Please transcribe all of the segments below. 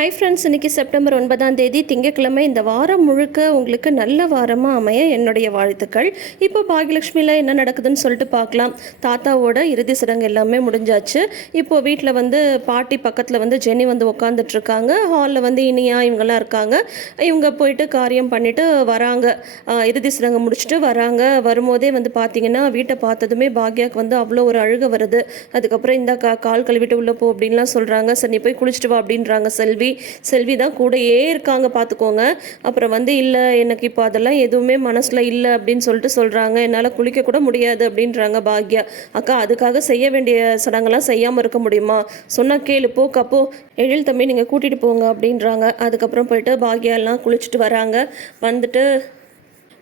Hi friends இன்னைக்கு September ஒன்பதாம் தேதி திங்கக்கிழமை இந்த வாரம் முழுக்க உங்களுக்கு நல்ல வாரமாக அமைய என்னுடைய வாழ்த்துக்கள். இப்போ பாகியலட்சுமியில் என்ன நடக்குதுன்னு சொல்லிட்டு பார்க்கலாம். தாத்தாவோட இறுதி சடங்கு எல்லாமே முடிஞ்சாச்சு. இப்போது வீட்டில் வந்து பாட்டி பக்கத்தில் வந்து ஜெனி வந்து உட்காந்துட்ருக்காங்க ஹாலில் வந்து இனியா இவங்கெல்லாம் இருக்காங்க. இவங்க போயிட்டு காரியம் பண்ணிவிட்டு வராங்க. இறுதி சடங்கு முடிச்சுட்டு வராங்க. வரும்போதே வந்து பார்த்தீங்கன்னா வீட்டை பார்த்ததுமே பாக்யாவுக்கு வந்து அவ்வளோ ஒரு அழுக வருது. அதுக்கப்புறம் இந்த கா கால் கழுவிட்டு உள்ளே போ அப்படின்லாம் சொல்கிறாங்க சரி நீ போய் குளிச்சுட்டு வா அப்படின்றாங்க செல்வி. செல்வி தான் கூடயே இருக்காங்க பார்த்துக்கோங்க. அப்புறம் வந்து இல்லை எனக்கு இப்போ அதெல்லாம் எதுவுமே மனசில் இல்லை அப்படின்னு சொல்லிட்டு சொல்கிறாங்க என்னால் குளிக்க கூட முடியாது அப்படின்றாங்க பாக்யா. அக்கா அதுக்காக செய்ய வேண்டிய சடங்கெல்லாம் செய்யாமல் இருக்க முடியுமா? சொன்னால் கேளு போ கப்போ எழில் தம்பி நீங்கள் கூட்டிகிட்டு போங்க அப்படின்றாங்க. அதுக்கப்புறம் போயிட்டு பாக்யா எல்லாம் குளிச்சுட்டு வராங்க. வந்துட்டு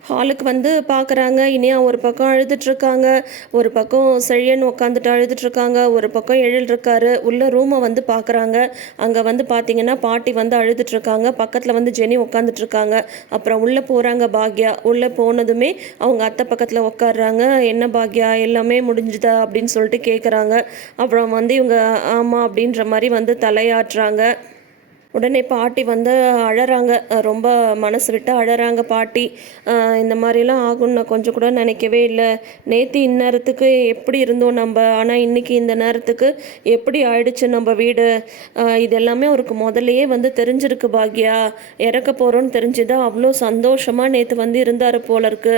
ஹாலுக்கு வந்து பார்க்குறாங்க. இனியா ஒரு பக்கம் அழுதுட்ருக்காங்க ஒரு பக்கம் செழியன் உட்காந்துட்டு அழுதுட்ருக்காங்க ஒரு பக்கம் எழில் இருக்காரு. உள்ள ரூமை வந்து பார்க்குறாங்க. அங்கே வந்து பார்த்தீங்கன்னா பாட்டி வந்து அழுதுட்ருக்காங்க பக்கத்தில் வந்து ஜெனி உட்காந்துட்ருக்காங்க அப்புறம் உள்ளே போகிறாங்க பாக்யா. உள்ளே போனதுமே அவங்க அத்தை பக்கத்தில் உட்காடுறாங்க என்ன பாக்யா எல்லாமே முடிஞ்சுதா அப்படின்னு சொல்லிட்டு கேட்குறாங்க அப்புறம் வந்து இவங்க ஆமாம் அப்படின்ற மாதிரி வந்து தலையாட்டுறாங்க. உடனே பாட்டி வந்து அழறாங்க. ரொம்ப மனசு விட்டு அழறாங்க பாட்டி. இந்த மாதிரிலாம் ஆகும்னு நான் கொஞ்சம் கூட நினைக்கவே இல்லை. நேற்று இந்நேரத்துக்கு எப்படி இருந்தோம் நம்ம? ஆனால் இன்னைக்கு இந்த நேரத்துக்கு எப்படி ஆயிடுச்சு நம்ம வீடு? இதெல்லாமே இது எல்லாமே அவருக்கு முதல்லையே வந்து தெரிஞ்சிருக்கு பாக்யா. இறக்க போகிறோன்னு தெரிஞ்சுதான் அவ்வளோ சந்தோஷமாக நேற்று வந்து இருந்தார் போல இருக்கு.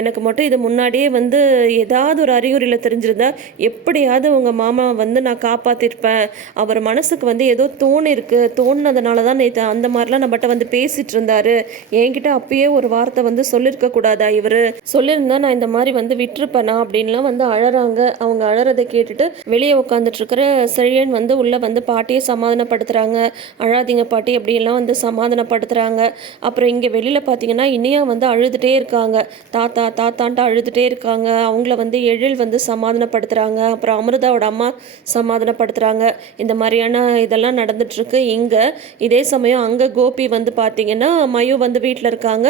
எனக்கு மட்டும் இது முன்னாடியே வந்து ஏதாவது ஒரு அறிகுறியில் தெரிஞ்சிருந்தா எப்படியாவது உங்கள் மாமா வந்து நான் காப்பாற்றிருப்பேன் அவர் மனசுக்கு வந்து ஏதோ தோணிருக்கு. தோணுனதுனால தான் நேற்று அந்த மாதிரிலாம் நம்மகிட்ட வந்து பேசிட்டு இருந்தாரு என்கிட்ட அப்பயே ஒரு வார்த்தை வந்து சொல்லியிருக்க கூடாதா இவர்? சொல்லியிருந்தா நான் இந்த மாதிரி வந்து விட்டுருப்பேனா? அப்படின்லாம் வந்து அழறாங்க. அவங்க அழறதை கேட்டுட்டு வெளியே உட்காந்துட்டு இருக்கிற செழியன் வந்து உள்ளே வந்து பாட்டியை சமாதானப்படுத்துகிறாங்க அழாதீங்க பாட்டி அப்படியெல்லாம் வந்து சமாதானப்படுத்துகிறாங்க அப்புறம் இங்கே வெளியில் பார்த்தீங்கன்னா இனியா வந்து அழுதுகிட்டே இருக்காங்க. தாத்தா தாத்தான்ட்டு அழுதுகிட்டே இருக்காங்க. அவங்கள வந்து எழில் வந்து சமாதானப்படுத்துகிறாங்க அப்புறம் அமிர்தாவோட அம்மா சமாதானப்படுத்துகிறாங்க இந்த மாதிரியான இதெல்லாம் நடந்துட்டு இதே சமயம் அங்கே கோபி வந்து பார்த்திங்கன்னா மயு வந்து வீட்டில் இருக்காங்க.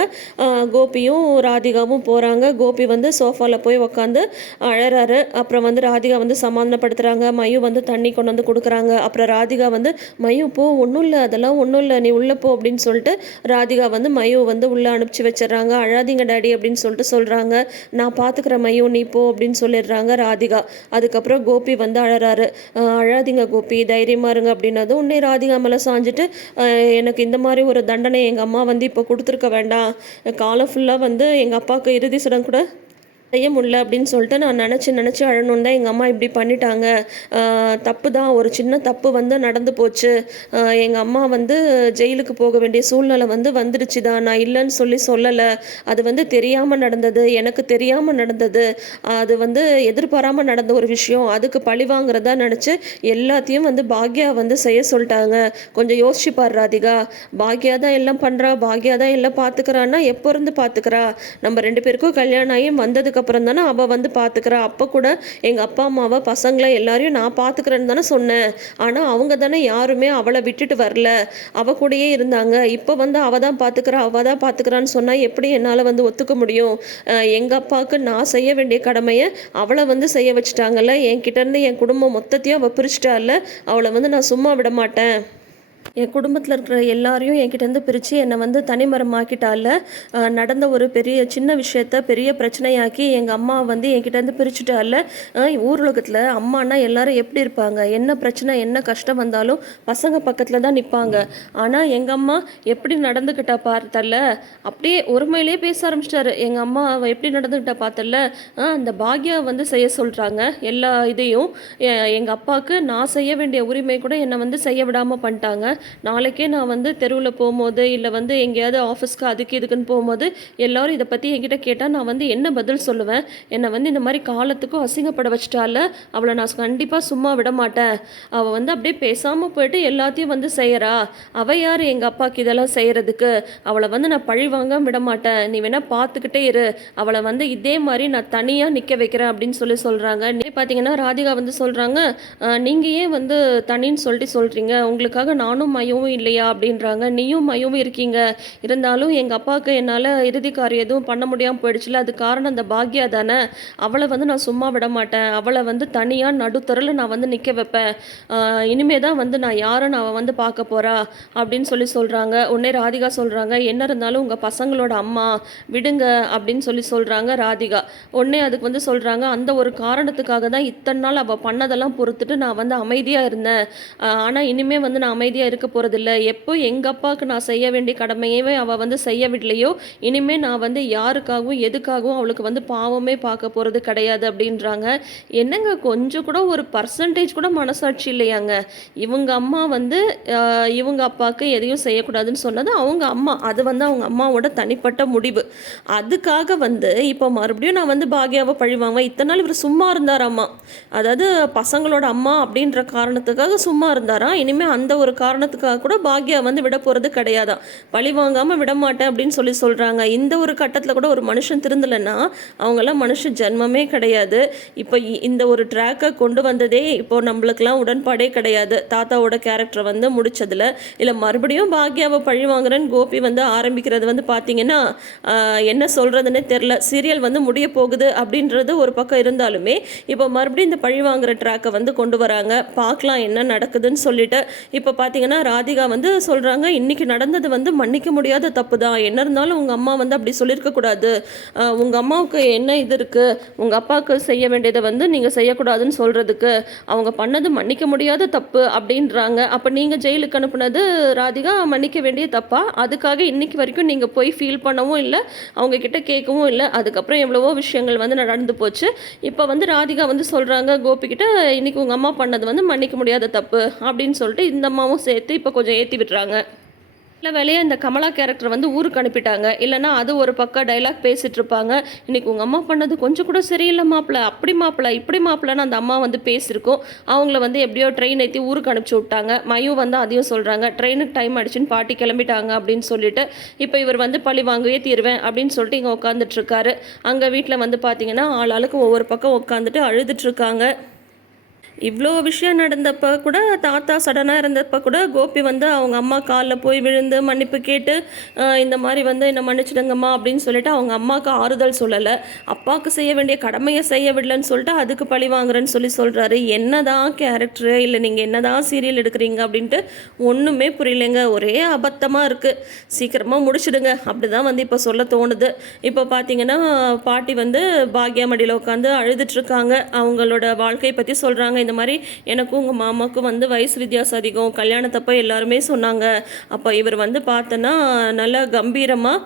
கோபியும் ராதிகாவும் போகிறாங்க கோபி வந்து சோஃபாவில் போய் உக்காந்து அழறாரு. அப்புறம் வந்து ராதிகா வந்து சமாதானப்படுத்துகிறாங்க மயு வந்து தண்ணி கொண்டு வந்து கொடுக்குறாங்க. அப்புறம் ராதிகா வந்து மயு போ ஒன்றும் இல்லை. அதெல்லாம் ஒன்றும் இல்லை. நீ உள்ளே போ அப்படின்னு சொல்லிட்டு ராதிகா வந்து மயு வந்து உள்ளே அனுப்பிச்சு வச்சிடறாங்க. அழாதீங்க டாடி அப்படின்னு சொல்லிட்டு சொல்கிறாங்க நான் பார்த்துக்கிற மயு. நீ போ அப்படின்னு சொல்லிடுறாங்க ராதிகா. அதுக்கப்புறம் கோபி வந்து அழறாரு. அழாதீங்க கோபி. தைரியமாக இருங்க அப்படின்னதும் உடனே ராதிகா மேலே சாஞ்சிட்டு எனக்கு இந்த மாதிரி ஒரு தண்டனை எங்கள் அம்மா வந்து இப்போ கொடுத்துருக்க வேண்டாம். காலம் ஃபுல்லாக வந்து எங்கள் அப்பாவுக்கு இறுதி சடங்கு கூட செய்ய முடியல அப்படின்னு சொல்லிட்டு நான் நினச்சி நினச்சி அழணும் தான் எங்கள் அம்மா இப்படி பண்ணிட்டாங்க. தப்பு தான். ஒரு சின்ன தப்பு வந்து நடந்து போச்சு. எங்கள் அம்மா வந்து ஜெயிலுக்கு போக வேண்டிய சூழ்நிலை வந்து வந்துடுச்சு தான். நான் இல்லைன்னு சொல்லி சொல்லலை. அது வந்து தெரியாமல் நடந்தது. எனக்கு தெரியாமல் நடந்தது. அது வந்து எதிர்பாராமல் நடந்த ஒரு விஷயம். அதுக்கு பழி வாங்குறதா நினச்சி எல்லாத்தையும் வந்து பாக்யா வந்து செய்ய சொல்லிட்டாங்க. கொஞ்சம் யோசிச்சு பாரு ராதிகா. பாக்யா தான் எல்லாம் பண்ணுறா பாக்யா தான் எல்லாம் பார்த்துக்கிறான்னா எப்போ இருந்து பார்த்துக்கிறா நம்ம ரெண்டு பேருக்கும் கல்யாணம் ஆகி வந்ததுக்கு அதுக்கப்புறம் தானே அவள் வந்து பார்த்துக்கிறா அப்போ கூட எங்கள் அப்பா அம்மாவை பசங்களை எல்லாரையும் நான் பார்த்துக்கிறேன்னு தானே சொன்னேன். ஆனால் அவங்க தானே யாருமே அவளை விட்டுட்டு வரல. அவ கூடயே இருந்தாங்க. இப்போ வந்து அவள் தான் பார்த்துக்கிறா அவள் தான் பார்த்துக்கிறான்னு சொன்னால் எப்படி என்னால் வந்து ஒத்துக்க முடியும்? எங்கள் அப்பாவுக்கு நான் செய்ய வேண்டிய கடமையை அவளை வந்து செய்ய வச்சுட்டாங்கல்ல. என்கிட்டேருந்து என் குடும்பம் மொத்தத்தையும் அவள் பிரிச்சிட்டால அவளை வந்து நான் சும்மா விட மாட்டேன். என் குடும்பத்தில் இருக்கிற எல்லாரையும் என்கிட்டேருந்து பிரித்து என்னை வந்து தனிமரமாக்கிட்டால நடந்த ஒரு பெரிய சின்ன விஷயத்த பெரிய பிரச்சனையாக்கி எங்கள் அம்மா வந்து என்கிட்டேருந்து பிரிச்சுட்டால ஊர் உலகத்தில் அம்மானா எல்லாரும் எப்படி இருப்பாங்க? என்ன பிரச்சனை என்ன கஷ்டம் வந்தாலும் பசங்க பக்கத்தில் தான் நிற்பாங்க ஆனால் எங்கள் அம்மா எப்படி நடந்துக்கிட்டா பார்த்தல அப்படியே ஒருமையிலே பேச ஆரம்பிச்சிட்டாரு. எங்கள் அம்மா அவ எப்படி நடந்துக்கிட்டா பார்த்தல அந்த பாக்யா வந்து செய்ய சொல்கிறாங்க எல்லா இதையும். எங்கள் அப்பாவுக்கு நான் செய்ய வேண்டிய உரிமை கூட என்னை வந்து செய்ய விடாமல் பண்ணிட்டாங்க. நாளைக்கே நான் வந்து தெருவில் போகும்போது இல்லை வந்து எங்கேயாவது ஆஃபீஸ்க்கு அதுக்கு இதுக்குன்னு போகும்போது எல்லோரும் இதை பற்றி என்கிட்ட கேட்டால் நான் வந்து என்ன பதில் சொல்லுவேன்? என்னை வந்து இந்த மாதிரி காலத்துக்கும் அசிங்கப்பட வச்சிட்டால அவளை நான் கண்டிப்பாக சும்மா விட மாட்டேன். அவள் வந்து அப்படியே பேசாமல் போயிட்டு எல்லாத்தையும் வந்து செய்கிறா அவள் யார் எங்கள் அப்பாவுக்கு இதெல்லாம் செய்கிறதுக்கு அவளை வந்து நான் பழி வாங்க விட மாட்டேன். நீ வேணால் பார்த்துக்கிட்டே இரு. அவளை வந்து இதே மாதிரி நான் தனியாக நிற்க வைக்கிறேன் அப்படின்னு சொல்லி சொல்கிறாங்க பார்த்தீங்கன்னா ராதிகா வந்து சொல்கிறாங்க நீங்கள் ஏன் வந்து தனின்னு சொல்லிட்டு சொல்கிறீங்க உங்களுக்காக நானும் நானும் மையவும் இல்லையா அப்படின்றாங்க. நீயும் மையவும் இருக்கீங்க. இருந்தாலும் எங்கள் அப்பாவுக்கு என்னால் இறுதி காரியம் எதுவும் பண்ண முடியாமல் போயிடுச்சுல. அது காரணம் அந்த பாக்யா தானே. அவளை வந்து நான் சும்மா விட மாட்டேன். அவளை வந்து தனியாக நடுத்தரில் நான் வந்து நிற்க வைப்பேன். இனிமே தான் வந்து நான் யாரும் அவள் வந்து பார்க்க போகிறா அப்படின்னு சொல்லி சொல்கிறாங்க உடனே ராதிகா சொல்கிறாங்க என்ன இருந்தாலும் உங்கள் பசங்களோட அம்மா விடுங்க அப்படின்னு சொல்லி சொல்கிறாங்க ராதிகா. உடனே அதுக்கு வந்து சொல்கிறாங்க அந்த ஒரு காரணத்துக்காக தான் இத்தனை நாள் அவள் பண்ணதெல்லாம் பொறுத்துட்டு நான் வந்து அமைதியாக இருந்தேன். ஆனால் இனிமே வந்து நான் அமைதியாக இருக்க போகிறதில்ல எப்போ எங்கள் அப்பாவுக்கு நான் செய்ய வேண்டிய கடமையவே அவள் வந்து செய்ய விடலையோ இனிமேல் நான் வந்து யாருக்காகவும் எதுக்காகவும் அவளுக்கு வந்து பாவமே பார்க்க போகிறது கிடையாது அப்படின்றாங்க. என்னங்க கொஞ்சம் கூட ஒரு பர்சன்டேஜ் கூட மனசாட்சி இல்லையாங்க? இவங்க அம்மா வந்து இவங்க அப்பாவுக்கு எதையும் செய்யக்கூடாதுன்னு சொன்னது அவங்க அம்மா. அது வந்து அவங்க அம்மாவோட தனிப்பட்ட முடிவு. அதுக்காக வந்து இப்போ மறுபடியும் நான் வந்து பாக்யாவை பழிவாங்குவேன் இத்தனை நாள் இவர் சும்மா இருந்தார் அம்மா அதாவது பசங்களோட அம்மா அப்படின்ற காரணத்துக்காக சும்மா இருந்தாராம். இனிமேல் அந்த ஒரு காரணம் காரணத்துக்காக கூட பாக்யா வந்து விட போகிறது கிடையாதாம் பழி வாங்காமல் விடமாட்டேன் அப்படின்னு சொல்லி சொல்கிறாங்க இந்த ஒரு கட்டத்தில் கூட ஒரு மனுஷன் திருந்தலைன்னா அவங்கெல்லாம் மனுஷ ஜென்மமே கிடையாது. இப்போ இந்த ஒரு ட்ராக்கை கொண்டு வந்ததே இப்போ நம்மளுக்கெல்லாம் உடன்பாடே கிடையாது. தாத்தாவோட கேரக்டரை வந்து முடிச்சதில். இல்லை மறுபடியும் பாக்யாவை பழி வாங்குறேன்னு கோபி வந்து ஆரம்பிக்கிறது வந்து பார்த்தீங்கன்னா என்ன சொல்கிறதுனே தெரில சீரியல் வந்து முடிய போகுது அப்படின்றது ஒரு பக்கம் இருந்தாலுமே இப்போ மறுபடியும் இந்த பழி வாங்குற ட்ராக்கை வந்து கொண்டு வராங்க. பார்க்கலாம் என்ன நடக்குதுன்னு சொல்லிட்டு இப்போ பார்த்தீங்கன்னா ராதிகா வந்து சொல்கிறாங்க இன்றைக்கி நடந்தது வந்து மன்னிக்க முடியாத தப்பு தான். என்ன இருந்தாலும் உங்கள் அம்மா வந்து அப்படி சொல்லியிருக்கக்கூடாது உங்கள் அம்மாவுக்கு என்ன இது இருக்குது உங்கள் அப்பாவுக்கு செய்ய வேண்டியதை வந்து நீங்கள் செய்யக்கூடாதுன்னு சொல்கிறதுக்கு அவங்க பண்ணது மன்னிக்க முடியாத தப்பு அப்படின்றாங்க. அப்போ நீங்கள் ஜெயிலுக்கு அனுப்புனது ராதிகா மன்னிக்க வேண்டிய தப்பா? அதுக்காக இன்றைக்கி வரைக்கும் நீங்கள் போய் ஃபீல் பண்ணவும் இல்லை அவங்கக்கிட்ட கேட்கவும் இல்லை. அதுக்கப்புறம் எவ்வளவோ விஷயங்கள் வந்து நடந்து போச்சு. இப்போ வந்து ராதிகா வந்து சொல்கிறாங்க கோபிக்கிட்ட இன்னைக்கு உங்கள் அம்மா பண்ணது வந்து மன்னிக்க முடியாத தப்பு அப்படின்னு சொல்லிட்டு இந்த அம்மாவும் சேர்த்து இப்போ கொஞ்சம் ஏற்றி விட்டுறாங்க. இல்லை வேலையை அந்த கமலா கேரக்டர் வந்து ஊருக்கு அனுப்பிட்டாங்க. இல்லைன்னா அது ஒரு பக்கம் டைலாக் பேசிகிட்டு இருப்பாங்க. இன்றைக்கி உங்கள் அம்மா பண்ணது கொஞ்சம் கூட சரியில்லை மாப்பிள்ள அப்படி மாப்பிள்ள இப்படி மாப்பிள்ளன்னு அந்த அம்மா வந்து பேசியிருக்கோம். அவங்கள வந்து எப்படியோ ட்ரெயின் ஏற்றி ஊருக்கு அனுப்பிச்சி விட்டாங்க. மயு வந்து அதையும் சொல்கிறாங்க ட்ரெயினுக்கு டைம் ஆயிடுச்சுன்னு பாட்டி கிளம்பிட்டாங்க அப்படின்னு சொல்லிட்டு இப்போ இவர் வந்து பழி வாங்கவே தீருவேன் அப்படின்னு சொல்லிட்டு இங்கே உட்காந்துட்ருக்காரு அங்கே வீட்டில் வந்து பார்த்தீங்கன்னா ஆள் ஆளுக்கு ஒவ்வொரு பக்கம் உட்காந்துட்டு அழுதுட்ருக்காங்க இவ்வளோ விஷயம் நடந்தப்ப கூட தாத்தா சடனாக இருந்தப்ப கூட கோபி வந்து அவங்க அம்மா காலில் போய் விழுந்து மன்னிப்பு கேட்டு இந்த மாதிரி வந்து என்னை மன்னிச்சிடுங்கம்மா அப்படின்னு சொல்லிட்டு அவங்க அம்மாவுக்கு ஆறுதல் சொல்லலை. அப்பாவுக்கு செய்ய வேண்டிய கடமையை செய்ய விடலன்னு சொல்லிட்டு அதுக்கு பழி வாங்குறேன்னு சொல்லி சொல்கிறாரு என்னதான் கேரக்டரு இல்லை நீங்கள் என்னதான் சீரியல் எடுக்கிறீங்க அப்படின்ட்டு ஒன்றுமே புரியலைங்க. ஒரே அபத்தமாக இருக்குது சீக்கிரமாக முடிச்சிடுங்க. அப்படி தான் வந்து இப்போ சொல்ல தோணுது. இப்போ பார்த்தீங்கன்னா பாட்டி வந்து பாக்யா மடியில் உட்காந்து அழுதுட்டுருக்காங்க அவங்களோட வாழ்க்கையை பற்றி சொல்கிறாங்க இந்த மாதிரி எனக்கும் உங்கள் மாமாவுக்கும் வந்து வயசு வித்தியாசம் அதிகம். கல்யாணத்தப்போ எல்லாருமே சொன்னாங்க. அப்போ இவர் வந்து பார்த்தோன்னா நல்லா கம்பீரமாக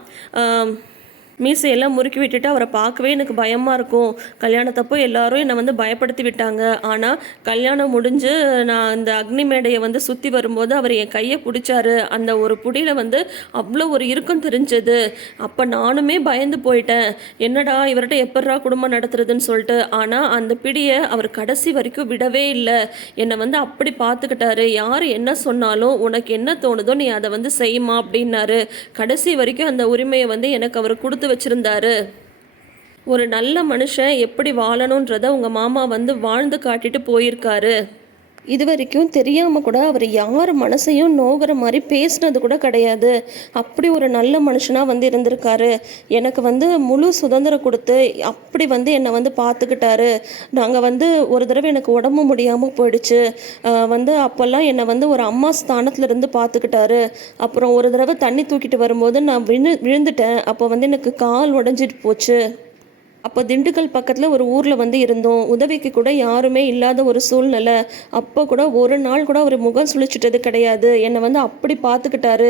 மீசையெல்லாம் முறுக்கி விட்டுட்டு அவரை பார்க்கவே எனக்கு பயமாக இருக்கும். கல்யாணத்தப்போ எல்லாரும் என்னை வந்து பயப்படுத்தி விட்டாங்க. ஆனால் கல்யாணம் முடிஞ்சு நான் அந்த அக்னி மேடையை வந்து சுற்றி வரும்போது அவர் என் கையை பிடிச்சாரு. அந்த ஒரு புடியில் வந்து அவ்வளோ ஒரு இறுக்கம் தெரிஞ்சது. அப்போ நானுமே பயந்து போயிட்டேன். என்னடா இவர்கிட்ட எப்பட்றா குடும்பம் நடத்துறதுன்னு சொல்லிட்டு. ஆனால் அந்த பிடியை அவர் கடைசி வரைக்கும் விடவே இல்லை. என்னை வந்து அப்படி பார்த்துக்கிட்டாரு. யார் என்ன சொன்னாலும் உனக்கு என்ன தோணுதோ நீ அதை வந்து செய்யுமா அப்படின்னாரு. கடைசி வரைக்கும் அந்த உரிமையை வந்து எனக்கு அவர் கொடுத்து வச்சிருந்தாரு. ஒரு நல்ல மனுஷன் எப்படி வாழணுன்றத உங்கள் மாமா வந்து வாழ்ந்து காட்டிட்டு போயிருக்காரு. இது வரைக்கும் தெரியாமல் கூட அவர் யார் மனசையும் நோகிற மாதிரி பேசினது கூட கிடையாது. அப்படி ஒரு நல்ல மனுஷனாக வந்து இருந்திருக்காரு. எனக்கு வந்து முழு சுதந்திரம் கொடுத்து அப்படி வந்து என்னை வந்து பார்த்துக்கிட்டாரு. நாங்கள் வந்து ஒரு தடவை எனக்கு உடம்பு முடியாமல் போயிடுச்சு. வந்து அப்போல்லாம் என்னை வந்து ஒரு அம்மா ஸ்தானத்தில் இருந்து பார்த்துக்கிட்டாரு. அப்புறம் ஒரு தடவை தண்ணி தூக்கிட்டு வரும்போது நான் விழு விழுந்துட்டேன். அப்போ வந்து எனக்கு கால் உடஞ்சிட்டு போச்சு. அப்போ திண்டுக்கல் பக்கத்தில் ஒரு ஊரில் வந்து இருந்தோம். உதவிக்கு கூட யாருமே இல்லாத ஒரு சூழ்நிலை. அப்போ கூட ஒரு நாள் கூட அவர் முகம் சுழிச்சிட்டது கிடையாது. என்னை வந்து அப்படி பார்த்துக்கிட்டாரு.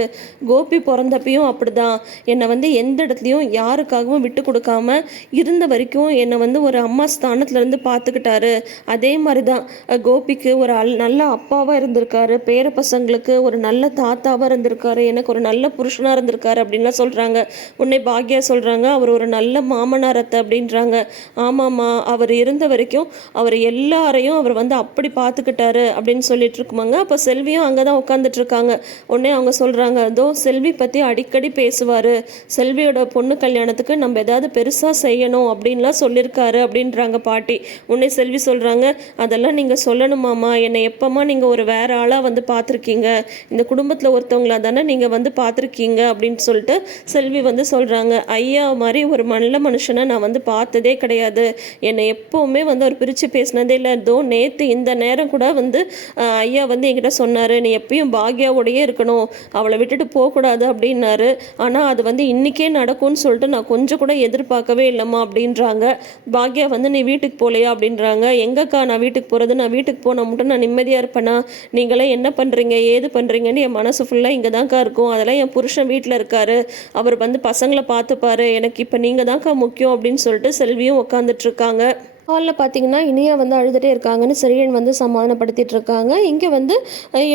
கோபி பிறந்தப்பையும் அப்படிதான். என்னை வந்து எந்த இடத்துலையும் யாருக்காகவும் விட்டு கொடுக்காம இருந்த வரைக்கும் என்னை வந்து ஒரு அம்மா ஸ்தானத்துலேருந்து பார்த்துக்கிட்டாரு. அதே மாதிரி தான் கோபிக்கு ஒரு அல் நல்ல அப்பாவாக இருந்திருக்காரு. பேர பசங்களுக்கு ஒரு நல்ல தாத்தாவாக இருந்திருக்காரு. எனக்கு ஒரு நல்ல புருஷனாக இருந்திருக்காரு அப்படின்லாம் சொல்கிறாங்க உன்னை பாக்யா சொல்கிறாங்க அவர் ஒரு நல்ல மாமனாரத்தை அப்படி அப்படின்னு அப்படின்றாங்க. ஆமாம்மா அவர் இருந்த வரைக்கும் அவர் எல்லாரையும் அவர் வந்து அப்படி பார்த்துக்கிட்டாரு அப்படின்னு சொல்லிட்டு இருக்குமாங்க. அப்போ செல்வியும் அங்கே தான் உட்காந்துட்டு இருக்காங்க உடனே அவங்க சொல்கிறாங்க அதோ செல்வி பற்றி அடிக்கடி பேசுவார். செல்வியோட பொண்ணு கல்யாணத்துக்கு நம்ம ஏதாவது பெருசாக செய்யணும் அப்படின்லாம் சொல்லியிருக்காரு அப்படின்றாங்க பாட்டி. உடனே செல்வி சொல்கிறாங்க அதெல்லாம் நீங்கள் சொல்லணுமாம்மா. என்னை எப்போம்மா நீங்கள் ஒரு வேற ஆளாக வந்து பார்த்துருக்கீங்க? இந்த குடும்பத்தில் ஒருத்தவங்களா தானே நீங்கள் வந்து பார்த்துருக்கீங்க? அப்படின்னு சொல்லிட்டு செல்வி வந்து சொல்கிறாங்க ஐயா மாதிரி ஒரு நல்ல மனுஷனை நான் வந்து பார்த்ததே கிடையாது. என்னை எப்போவுமே வந்து அவர் பிரித்து பேசினதே இல்லை. தோ நேற்று இந்த நேரம் கூட வந்து ஐயா வந்து என்கிட்ட சொன்னார் நீ எப்பயும் பாக்யாவோடையே இருக்கணும். அவளை விட்டுட்டு போகக்கூடாது அப்படின்னாரு. ஆனால் அது வந்து இன்றைக்கே நடக்கும்னு சொல்லிட்டு நான் கொஞ்சம் கூட எதிர்பார்க்கவே இல்லைம்மா அப்படின்றாங்க. பாக்யா வந்து நீ வீட்டுக்கு போகலையா அப்படின்றாங்க. எங்கக்கா நான் வீட்டுக்கு போகிறது நான் வீட்டுக்கு போனால் மட்டும் நான் நிம்மதியாக இருப்பேனா? நீங்களே என்ன பண்ணுறீங்க ஏது பண்ணுறீங்கன்னு என் மனசு ஃபுல்லாக இங்கே தான்க்கா இருக்கும். அதெல்லாம் என் புருஷன் வீட்டில் இருக்காரு. அவர் வந்து பசங்களை பார்த்துப்பாரு. எனக்கு இப்போ நீங்கள் தான்க்கா முக்கியம் அப்படின்னு சொல்லிட்டு செல்வியும் உட்காந்துட்டு இருக்காங்க. ஹாலில் பார்த்தீங்கன்னா இனியா வந்து அழுதுகிட்டே இருக்காங்கன்னு சிறியன் வந்து சமாதானப்படுத்திட்டு இருக்காங்க இங்கே வந்து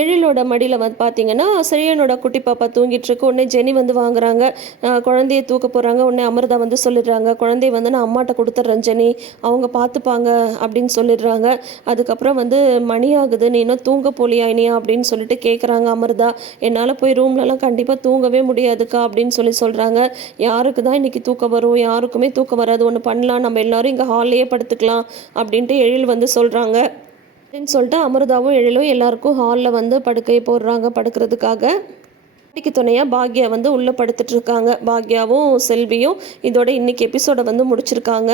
எழிலோட மடியில் வந்து பார்த்தீங்கன்னா சிறியனோட குட்டி பாப்பா தூங்கிட்டு இருக்கு உடனே ஜெனி வந்து வாங்குறாங்க. குழந்தைய தூக்க போகிறாங்க உடனே அமிர்தா வந்து சொல்லிடுறாங்க. குழந்தைய வந்து நான் அம்மாட்ட கொடுத்துட்றேன் ஜெனி. அவங்க பார்த்துப்பாங்க அப்படின்னு சொல்லிடுறாங்க. அதுக்கப்புறம் வந்து மணி ஆகுது. நீ இன்னும் தூங்க போலியா இனியா அப்படின்னு சொல்லிட்டு கேட்குறாங்க அமிர்தா. என்னால் போய் ரூம்லலாம் கண்டிப்பாக தூங்கவே முடியாதுக்கா அப்படின்னு சொல்லி சொல்கிறாங்க யாருக்கு தான் இன்னைக்கு தூக்கம் வரும்? யாருக்குமே தூக்கம் வராது. ஒன்று பண்ணலாம். நம்ம எல்லாரும் இங்கே ஹால்லேயே படுத்துக்கலாம். அப்படின்ட்டு எழில் வந்து சொல்கிறாங்க அப்படின்னு சொல்லிட்டு அமிர்தாவும் எழிலும் எல்லாருக்கும் ஹாலில் வந்து படுக்கை போடுறாங்க படுக்கிறதுக்காக. பாட்டிக்கு துணையாக பாக்யா வந்து உள்ளே படுத்துட்ருக்காங்க பாக்யாவும் செல்வியும் இதோட இன்னைக்கு எபிசோடை வந்து முடிச்சிருக்காங்க.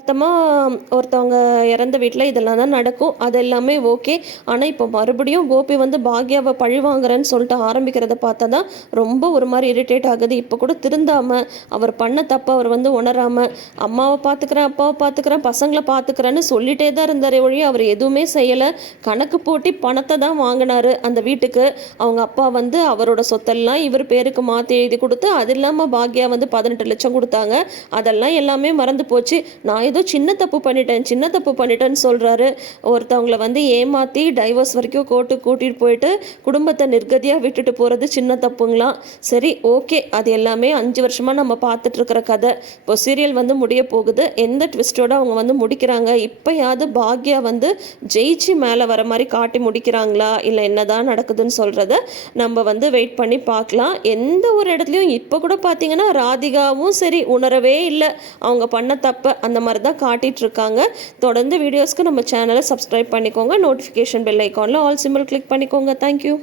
மொத்தமாக ஒருத்தவங்க இறந்த வீட்டில் இதெல்லாம் தான் நடக்கும். அது எல்லாமே ஓகே. ஆனால் இப்போ மறுபடியும் கோபி வந்து பாக்யாவை பழி வாங்குறேன்னு சொல்லிட்டு ஆரம்பிக்கிறத பார்த்தா தான் ரொம்ப ஒரு மாதிரி இரிட்டேட் ஆகுது. இப்போ கூட திருந்தாமல் அவர் பண்ண தப்பை அவர் வந்து உணராமல் அம்மாவை பார்த்துக்கிறேன் அப்பாவை பார்த்துக்கிறேன் பசங்களை பார்த்துக்கிறேன்னு சொல்லிட்டே தான் இருந்தார் ஒழிய அவர் எதுவுமே செய்யலை. கணக்கு போட்டி பணத்தை தான் வாங்கினாரு அந்த வீட்டுக்கு. அவங்க அப்பா வந்து அவரோட சொத்தெல்லாம் இவர் பேருக்கு மாற்றி எழுதி கொடுத்து அது இல்லாமல் பாக்யா வந்து பதினெட்டு லட்சம் கொடுத்தாங்க. அதெல்லாம் எல்லாமே மறந்து போச்சு. நான் ஏதோ சின்ன தப்பு பண்ணிட்டேன் சின்ன தப்பு பண்ணிட்டேன்னு சொல்கிறாரு ஒருத்தவங்கள வந்து ஏமாற்றி டைவர்ஸ் வரைக்கும் கோர்ட்டுக்கு கூட்டிகிட்டு போயிட்டு குடும்பத்தை நிர்கதியாக விட்டுட்டு போகிறது சின்ன தப்புங்களாம் சரி ஓகே அது எல்லாமே அஞ்சு வருஷமாக நம்ம பார்த்துட்ருக்கிற கதை. இப்போ சீரியல் வந்து முடிய போகுது. எந்த ட்விஸ்டோட அவங்க வந்து முடிக்கிறாங்க? இப்போயாவது பாக்யா வந்து ஜெயிச்சு மேலே வர மாதிரி காட்டி முடிக்கிறாங்களா? இல்லை என்னதான் நடக்குதுன்னு சொல்கிறத நம்ம வந்து வெயிட் பண்ணி பார்க்கலாம். எந்த ஒரு இடத்துலையும் இப்போ கூட பார்த்தீங்கன்னா ராதிகாவும் சரி உணரவே இல்லை. அவங்க பண்ண தப்பை அந்த மாதிரி தான் காட்டிட்டு இருக்காங்க தொடர்ந்து வீடியோஸ்க்கு நம்ம சேனலை சப்ஸ்கிரைப் பண்ணிக்கோங்க. நோட்டிஃபிகேஷன் பெல் ஐக்கானில் ஆல் சிம்பிள் கிளிக் பண்ணிக்கோங்க. Thank you